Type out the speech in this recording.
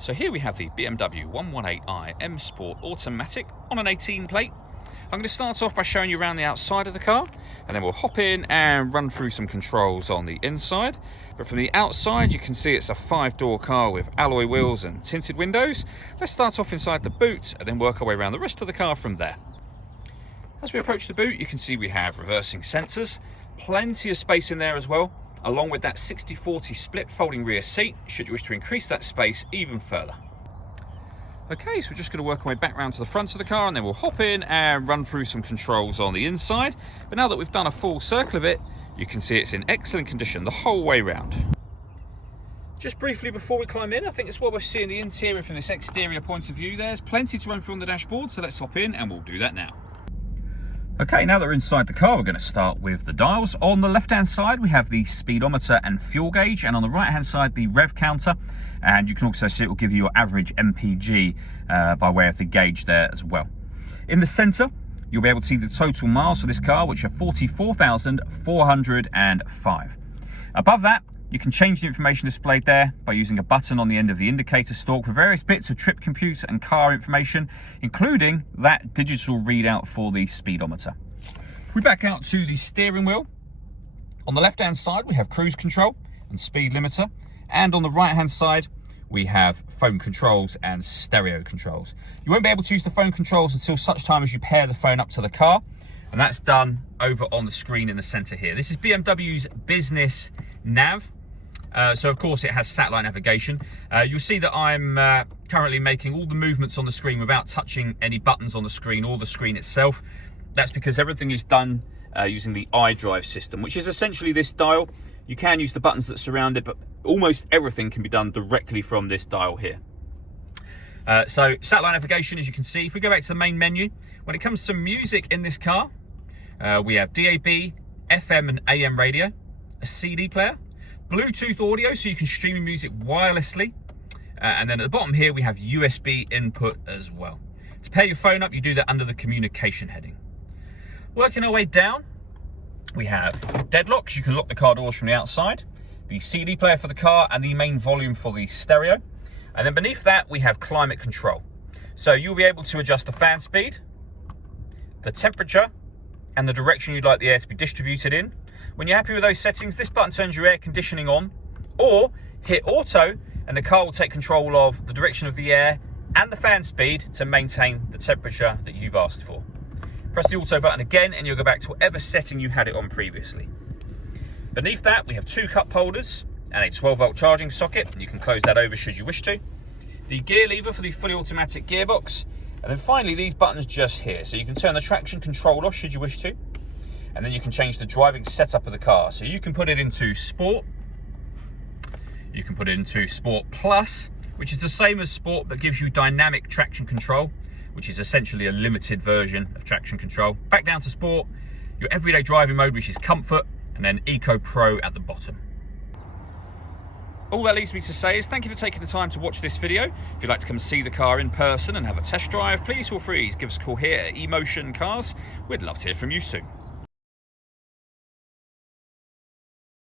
So here we have the BMW 118i M Sport Automatic on an 18 plate. I'm going to start off by showing you around the outside of the car, and then we'll hop in and run through some controls on the inside. But from the outside, you can see it's a 5-door car with alloy wheels and tinted windows. Let's start off inside the boot and then work our way around the rest of the car from there. As we approach the boot, you can see we have reversing sensors, plenty of space in there as well, along with that 60/40 split folding rear seat, should you wish to increase that space even further. Okay, so we're just going to work our way back round to the front of the car, and then we'll hop in and run through some controls on the inside. But now that we've done a full circle of it, you can see it's in excellent condition the whole way round. Just briefly before we climb in, I think it's well worth seeing the interior from this exterior point of view. There's plenty to run through on the dashboard, so let's hop in and we'll do that now. Okay, now that we're inside the car, we're going to start with the dials. On the left-hand side, we have the speedometer and fuel gauge, and on the right-hand side, the rev counter. And you can also see it will give you your average MPG by way of the gauge there as well. In the centre, you'll be able to see the total miles for this car, which are 44,405. Above that, you can change the information displayed there by using a button on the end of the indicator stalk for various bits of trip compute and car information, including that digital readout for the speedometer. If we back out to the steering wheel, on the left-hand side we have cruise control and speed limiter, and on the right-hand side we have phone controls and stereo controls. You won't be able to use the phone controls until such time as you pair the phone up to the car, and that's done over on the screen in the centre here. This is BMW's business nav. So of course it has satellite navigation. You'll see that I'm currently making all the movements on the screen without touching any buttons on the screen or the screen itself. That's because everything is done using the iDrive system, which is essentially this dial. You can use the buttons that surround it, but almost everything can be done directly from this dial here. So satellite navigation, as you can see. If we go back to the main menu, when it comes to music in this car, we have DAB, FM and AM radio, a CD player, Bluetooth audio, so you can stream your music wirelessly. And then at the bottom here, we have USB input as well. To pair your phone up, you do that under the communication heading. Working our way down, we have deadlocks. You can lock the car doors from the outside, the CD player for the car, and the main volume for the stereo. And then beneath that, we have climate control. So you'll be able to adjust the fan speed, the temperature, and the direction you'd like the air to be distributed in. When you're happy with those settings, this button turns your air conditioning on, or hit auto and the car will take control of the direction of the air and the fan speed to maintain the temperature that you've asked for. Press the auto button again and you'll go back to whatever setting you had it on previously. Beneath that, we have 2 cup holders and a 12-volt charging socket. You can close that over should you wish to. The gear lever for the fully automatic gearbox. And then finally, these buttons just here. So you can turn the traction control off should you wish to. And then you can change the driving setup of the car. So you can put it into Sport. You can put it into Sport Plus, which is the same as Sport, but gives you dynamic traction control, which is essentially a limited version of traction control. Back down to Sport, your everyday driving mode, which is Comfort, and then Eco Pro at the bottom. All that leaves me to say is thank you for taking the time to watch this video. If you'd like to come see the car in person and have a test drive, please feel free to give us a call here at eMotion Cars. We'd love to hear from you soon.